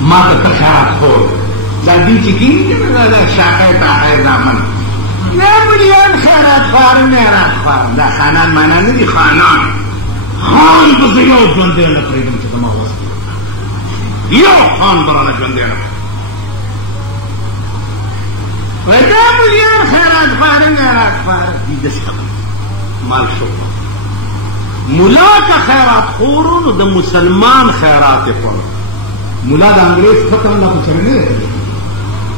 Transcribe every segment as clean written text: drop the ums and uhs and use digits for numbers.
ما ته خیرات خور دا دې چې کېږي دا شاقه تاقه زامن نه مليان خیرات خوار میرات خوار دا خانان معنا نه دي خانان خان به زه یو ژوندی نه پرېږدم چې زما وس یو خان به رانه ژوندی نه وایي دا مليان خیرات خوار میرات خوار دي داسې مال شو ملا کا خیرات خورو نو د مسلمان خیرات پر ملا د انګریز ختم نه پوښتنه نه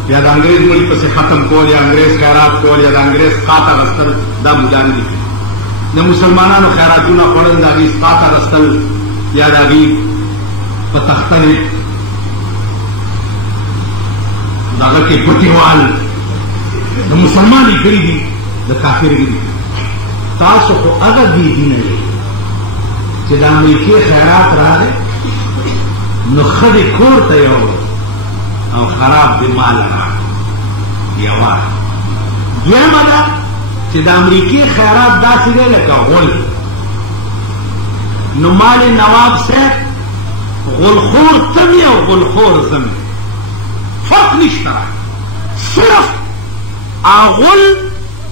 یا د انګریز ملي پسې ختم کول یا انګریز خیرات کول یا د انګریز قاطع غستل دا ملا نه دي د مسلمانانو خیراتونه خوړل د هغې قاطع غستل یا د هغې په تختنې د هغه کې پټیوال د مسلمان یې کړي دي د کافر یې دي تاسو خو هغه دې دین دی چې د امریکې خیرات راغی نو ښځې کور ته یوړو او خراب د مال راغی یوه دویمه ده چې د امریکې خیرات داسې دی لکه غول نو مال نواب صاحب غلخور تم او غلخور زم فرق نشته صرف اغل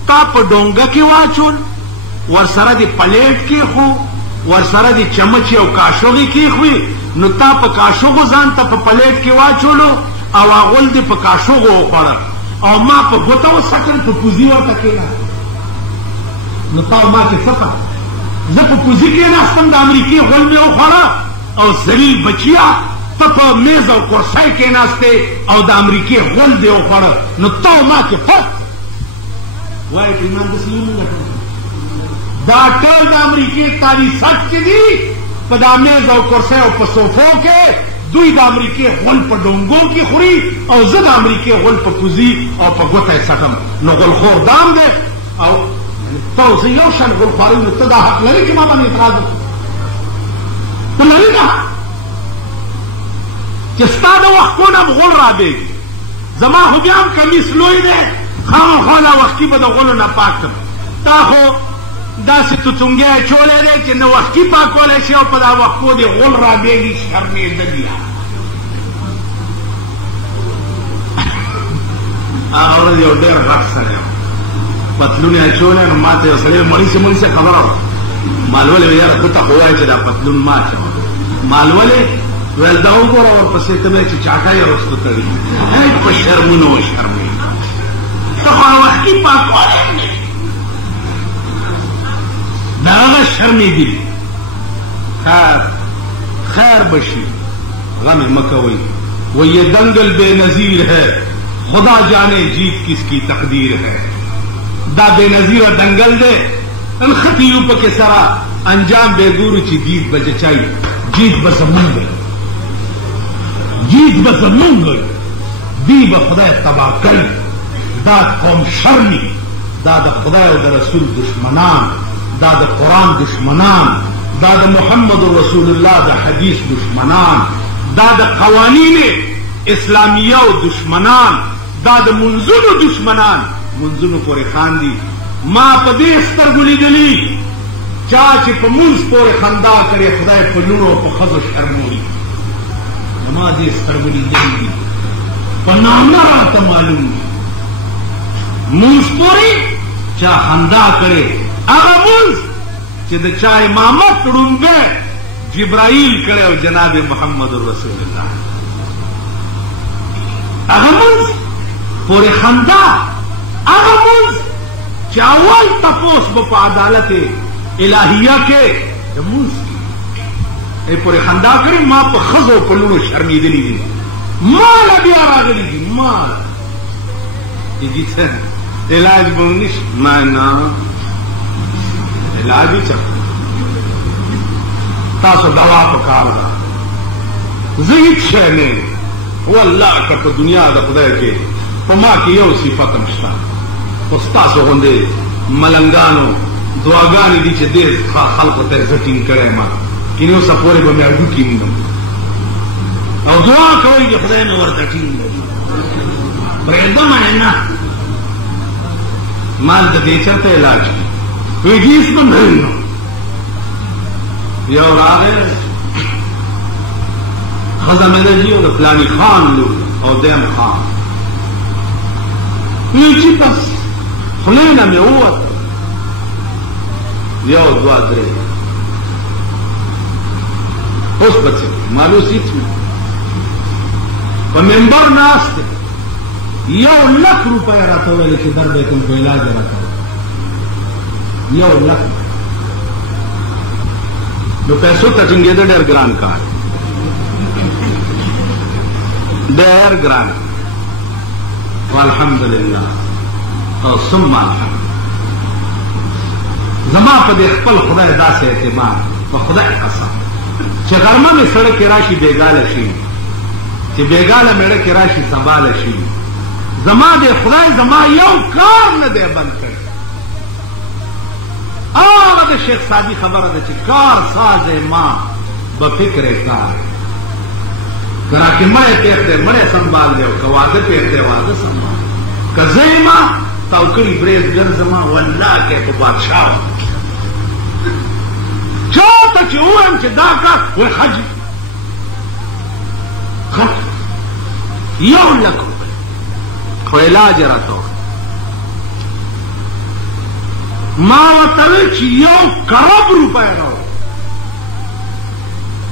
تا په ډونګه کې واچول ورسره د پلیټ کې خو ورسره د چمچ او کاشوغې کې خوي نو تا په کاشوغو ځان ته په پلیټ کې واچولو او اغل دې په کاشوغو وخوړل او ما په ګوته وسکل په پوزي ورته کېناست نو تا ما کې څه فرق زه په پوزي کېناستم د امریکې غول مې وخوړه او ذلیل بچیا ته په میز او کرسۍ کېناستې او د امریکې غول دې وخوړه نو تا ما کې فرق وایي په ایمان داسې یو نه دا ټول د امریکې تاریخات کې دي په دا میز او کرسۍ او په صوفو کې دوی د امریکې غول په ډونګو کې خوري او زه د امریکې غول په پوزي او په ګوته یې څټم نو غلخور دام دی او ته اوس یو شان غلخواري نو ته دا حق لرې چې ما باندې اعتراض وکړې ته لرې دا چې ستا د وښکو نه غول رابېږي زما خو بیا هم کمیس لوی دی خامخا دا وښکي به د غولو نه پاک کړم تا خو داسې توتونګی اچولی دی چې نه وښکي پاکولی شي او په دا وښکو دې غول رابېږي شرمېدل یا هغه ورځ یو ډېر غټ سړی پتلون یې اچولی نو ما ته یو سړی مړیسې مړیسې خبره وکړه مالولې ویل یاره ته ته خو وایې چې دا پتلون ما اچوه مالولې ویل دا وګوره ورپسې ته به چې چاټه یې رستو تړي په شرمونو وشرمې ته خو وښکي پاکولی نه دا هغه شرمېدلي خیر بشی غم مه کوئ وہ یہ دنگل بے نظیر ہے خدا جانے جیت کس کی تقدیر ہے دا بے نظیر دنگل دے انخطیو پکے سرا انجام بے گورو چی جیت بجچائی جیت بزمون گئی جیت بزمون گئی دی بخدا تباہ کئی دا قوم شرمی دا خدا و دا رسول دشمنان دا قرآن دشمنان دا محمد رسول اللہ دا حدیث دشمنان دا قوانین اسلامیہ و دشمنان دا منزونو دشمنان منزونو پورے خان دی ما پا دے سترگو لیدلی چاچی پا منز پورے خندا کرے خدای پا لونو پا خضو شرمولی ما دے سترگو لیدلی پا نامنا تا معلوم منز پورے چا خندا کرے اغا منز چی دا چا امامت رنبے جبرائیل کرے و جناب محمد رسول اللہ اغا منز پوری خندا اغا منز چی اول تپوس با عدالت الہیہ کے منز کی ای پوری خندا کرے ما پا خزو پلونو شرمی دلی دی مال بیا راغلی دی مال ای دیتا علاج بونیش مانا علاج ہی چکا تاسو دوا پکار دا زہید شہنے واللہ کا پا دنیا دا خدای کے پا ما کی یو صفت مشتا استاسو غندے ملنگانو دعاگانی دی چه دیر خلق تر زٹین کرے ما کنیو سپوری با میں اڈو کیم دوں او دعا کوئی کہ خدای میں ورزٹین دوں بریدہ مانے نا مال دا دے چلتے علاج کوئی گیس میں نہیں نو یو راغے خزه مې نه جي او د فلاني خان لور او دیم خان وی چې پس خلې نه مې ووته یو دوه درې اوس پسې مالو سیټ په منبر ناست 1,00,000 روپۍ راته ویل چې در به کوم په علاج راته 1,00,000 نو پیسو ته ټینګېدل ډېر ګران کار ډېر ګران والحمدلله او ثم الحمد زما په دې خپل خدای داسې اعتماد په خدای قسم چې غرمه مې سړک کې راشي بېګاله شي چې بېګاله مېړه کې راشي سباله شي زما دې خدای زما یو کار نه دی بند کړی هغه د شیخ سادي خبره ده چې کار ساز ما به فکر کار که راکې مړی پېښ دی مړی سنبال دی او که واده پېښ دی واده سنبال که زه یما توکړي بریز ګرځما والله کې په بادشاه چاته چې ووایم چې دا کار وایي حج 1,00,000 روپۍ خو علاج یې راته وکړ ما ورته ویل چې 1,00,00,000 روپۍ راوړه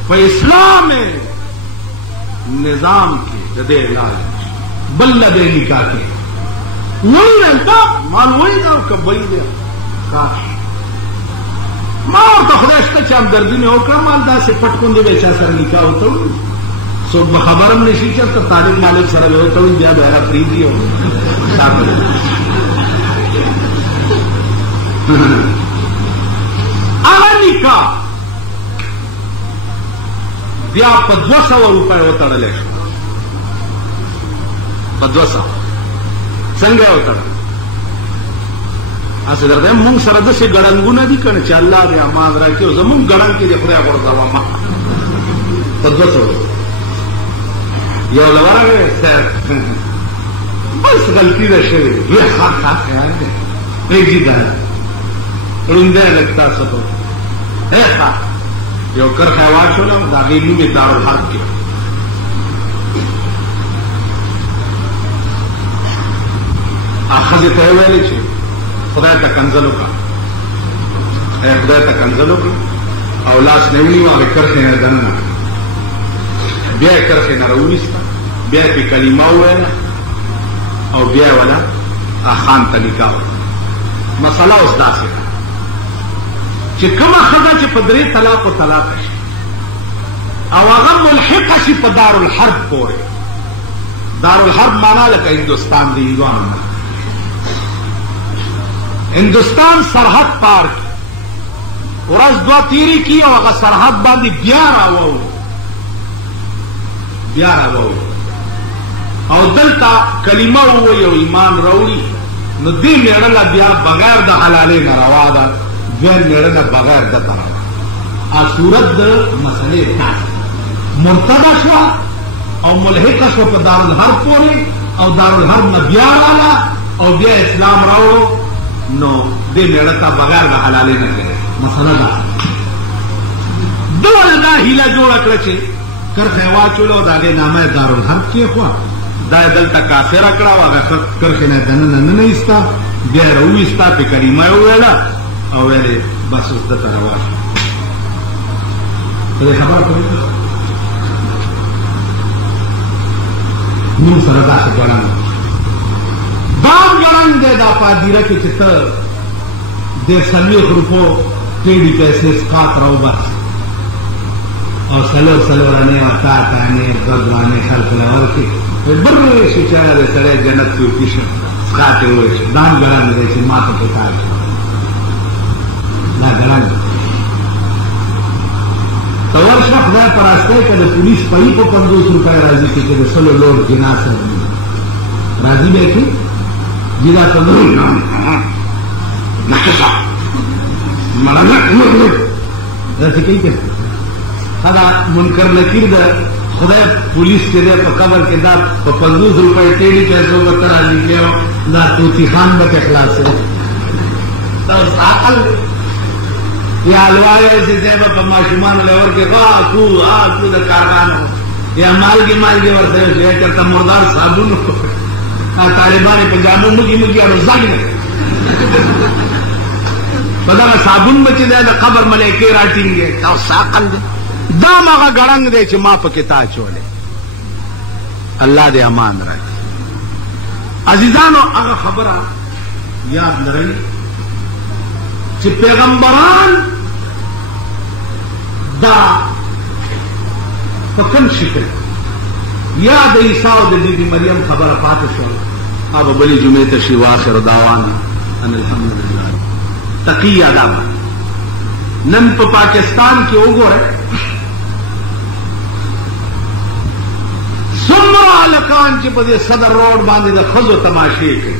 په اسلام نظام کې د دې علاج بل نه دی نکاح کې ویل دا مال وایي دا که بل دی کاش ما ورته خدای شته چې همدردي مې وکړه مال داسې پټ کونډې به چا سره نکاح ورته وکړي څوک به خبر هم نه شي چېرته طالب مالک سره به ورته وایي بیا به هغه پرېږدي او هغه نکاح بیا په 200 روپۍ وتړلی شو په 200 څنګه یې وتړل اسې درته مونږ سره داسې ګړنګونه دي که نه چې الله دې امان راکړي او زمونږ ګړنګ کې دې خدای غورځوه ما په 200 یو له ورغی بس غلطي ده شوې بیا ښه خیال دی پرېږدي دا ړوندی لږ تاسو ته ښه یو کرښه یې واچوله د هغې نوم یې دارالحرب کړه ښځې ته یې ویلې چې خدای ته کنځل وکړه خدای ته کنځل وکړه او لاس نه ونیو هغې کرښې نه دننه بیا یې کرښې نه راوویسته بیا یې پې کلمه وویله او بیا یې وله خان ته نکاح وکړه مسله اوس داسې ده چې کومه ښځه چې په 3 طلاقو طلاقه شي او هغه ملحقه شي په دارالحرب پورې دارالحرب معنا لکه هندوستان د هندوانو هندوستان سرحد پار کی ورځ 2 تیری کی او هغه سرحد باندې بیا راوو او دلته کلمه ووایي او ایمان راوړي نو دې مېړه له بیا بغیر د حلالۍ نه روا ده دویم مېړه نه بغیر ده ته روا صورت د مسلې مرتده شوه او ملحقه شوه په دارالحرب پورې او دارالحرب نه بیا راله او بیا اسلام راوړو نو دې مېړه ته بغیر د حلالۍ نه کوي مسله ده دول دا هیله جوړه کړه چې کرښه یې واچوله او د هغې نامه یې دارالحرب کېښوه دا یې دلته کافره کړه او هغه کرښې نه دننه نه ایسته بیا یې راوویسته پې کلمه یې وویله او ویلې بس اوس دته روا شوه په دې خبره پوهېږئ موږ سره داسې ګړنګ دا ګړنګ دی دا په هدیره کې چې ته د 40 روپو ټیډي پیسې سکات راوباسې او څلور څلورانې اتانې دوانې خلکو له ورکړي برې شي چې هغه د سړی جنت کې وکړي شي سکات یې ووایي شي دا ګړنګ دی چې ما ته په کار شي دا ګړنګ ته ورشه خدای په راستی که د پولیس پهي په 50 روپۍ راځي چې د 100 لوډ جناح سره راځي بیا کې جدا ته نحسه داسې کوي که دا منکر نکیر د خدای پولیس چې دی په قبر کې دا په 50 روپۍ ټیډي پیسو به ته رالیکلی او دا طوطي خان به کې خلاصوي دا اوس عقل یا الوایو چې دی به په ماشومانو له ورکې غاکو د کارګانو या मालगे वर्षा करता मुर्दार साबुन तालिबान पंजाबों मुगी मुगी और जाग बदा साबुन बचे दे खबर मले के राटिंगे साकल दाम आगा गड़ंग दे चे माप के ताचोले अल्लाह दे अमान रखे अजीजानो आगा खबरा याद न रही चे पैगंबरान दा पकन शिकल याद ईसा और बीबी मरियम खबर पाते शो अब बड़ी जुमे तशरीफ आखिर दावाना अल्हम्दुलिल्लाह तकिया दावा नन पाकिस्तान के ओगो है सुमरा लकान के पदे सदर रोड बांधे द खजो तमाशे के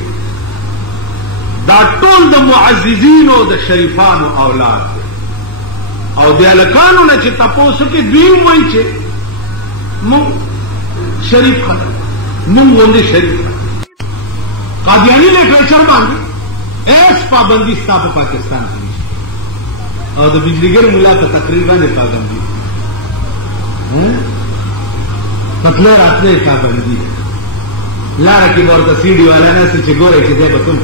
दा टोल द मुअज्जिजीन और द शरीफान औलाद और दे लकानो ने तपोसु के द्वीम वही चे शरीफ मुंग वंदे शरीफ कादियानी लिटरेचर मांगे ऐस पाबंदी स्थाप पाकिस्तान की और तो बिजली गिर मुला तो तकरीबन पाबंदी पतले रातले पाबंदी लारा की बोर तो सीडी वाला ना से गोरे के दे तुम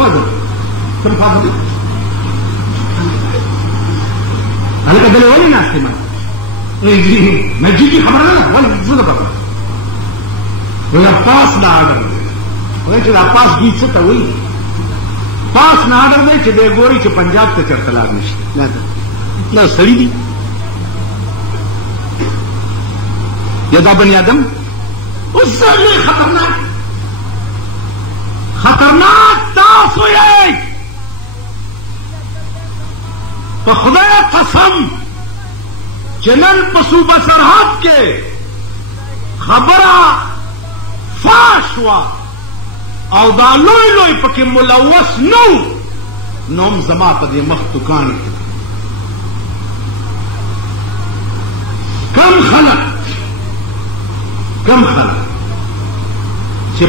पर कम फादो हल्का दिले वाली नास्ते में मैं जी की खबर ना वाली जुदा पकड़ा वो पास ना आर्डर वो चला पास बीच से वही पास ना आर्डर दे चे गोरी चे पंजाब से चढ़तला इतना सड़ी दी यदा बनी आदम उससे भी खतरनाक तास हुए तो खुदा कसम चनन पशु बसरहात के खबरा फाश हुआ और दा लोई लोई पके मुलवस नोम जमा पदे मख्तुकान कम खलक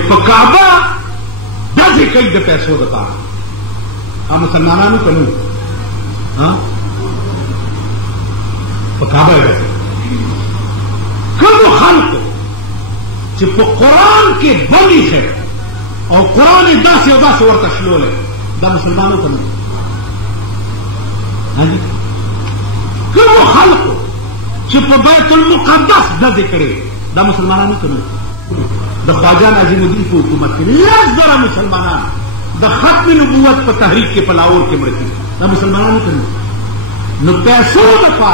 पकाबा दस कई दे पैसों दता हम मुसलमाना करूं हाँ पकाबा कम खल्क जब कुरान के बनी है और कुरान 10 वर्ष श्लोल है दा मुसलमानों को नहीं हाँ जी क्यों वो खल्क चुप बैतुल मुक़द्दस दे करे दा मुसलमानों को नहीं द ख्वाजा नाज़िमुद्दीन की हुकूमत के लज़रा मुसलमान द खत्म नबूवत पर तहरीक के पलावर के मृत्यु दा मुसलमानों को नहीं न पैसों दफा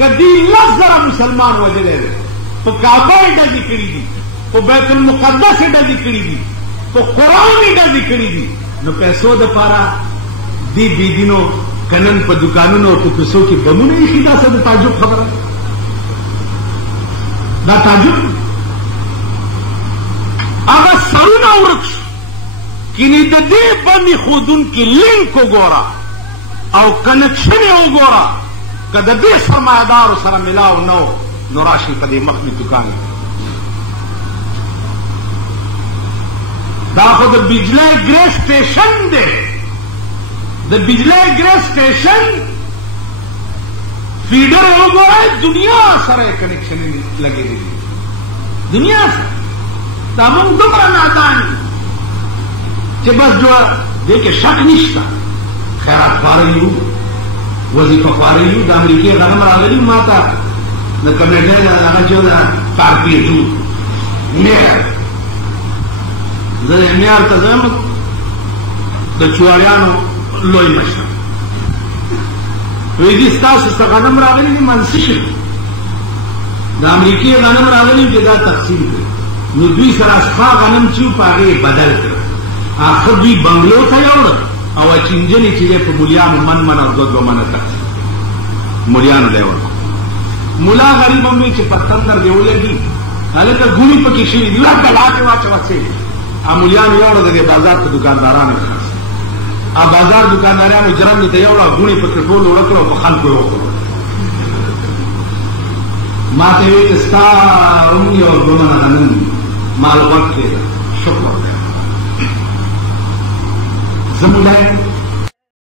कदी लज़रा मुसलमान वजले तो काबा डजी करी दी तो बैतुल मुक़द्दस डजी करी दी तो कुरान डजी करी दी न पैसों द पारा दी बीदिनों कनन पर दुकानों और पैसों की बमुने इसी से ताजुब खबर है ना ताजुब अगर सरुना वृक्ष किनी दे बमी खुदुन की लिंक को गोरा और कनेक्शन हो गोरा कदे सरमायादार सर मिलाओ नो नौराशी पदे मखनी दुकान दाखो द बिजली ग्रे स्टेशन दे द बिजली ग्रे स्टेशन फीडर हो गया दुनिया सारे कनेक्शन लगे दुनिया से तमाम दुबरा नादान कि बस जो देखे शक निश्ता खैरात पा रही हूं वजीफा पा रही हूं अमरीकी गनम रागली माता न कनेक्ट जो कारपी तू मेयर मेयर तजम द चुआरियानो लोई मशा से गनम रागली मनसिश द अमरीकी गनम रागली जगह तकसीम थे दुई सरासखा गनम चूप आगे बदल कर आखिर भी बंगलो था और चिंजन चीजें पर मुलियान मन और दो मन तक मुलियान लेवल मुला गरीब में पत्थर कर देवलेगी हाले का गुणी पकी शी दिला का के वाचे आ मुलियान एवढं दे बाजार के दुकानदाराने आ बाजार दुकानदाराने जरम ते एवढा गुणी पकी टोल ओळखलो खाल को माते एक स्टा उंगी और दोनों नन माल वक्त के शुक्र समुदाय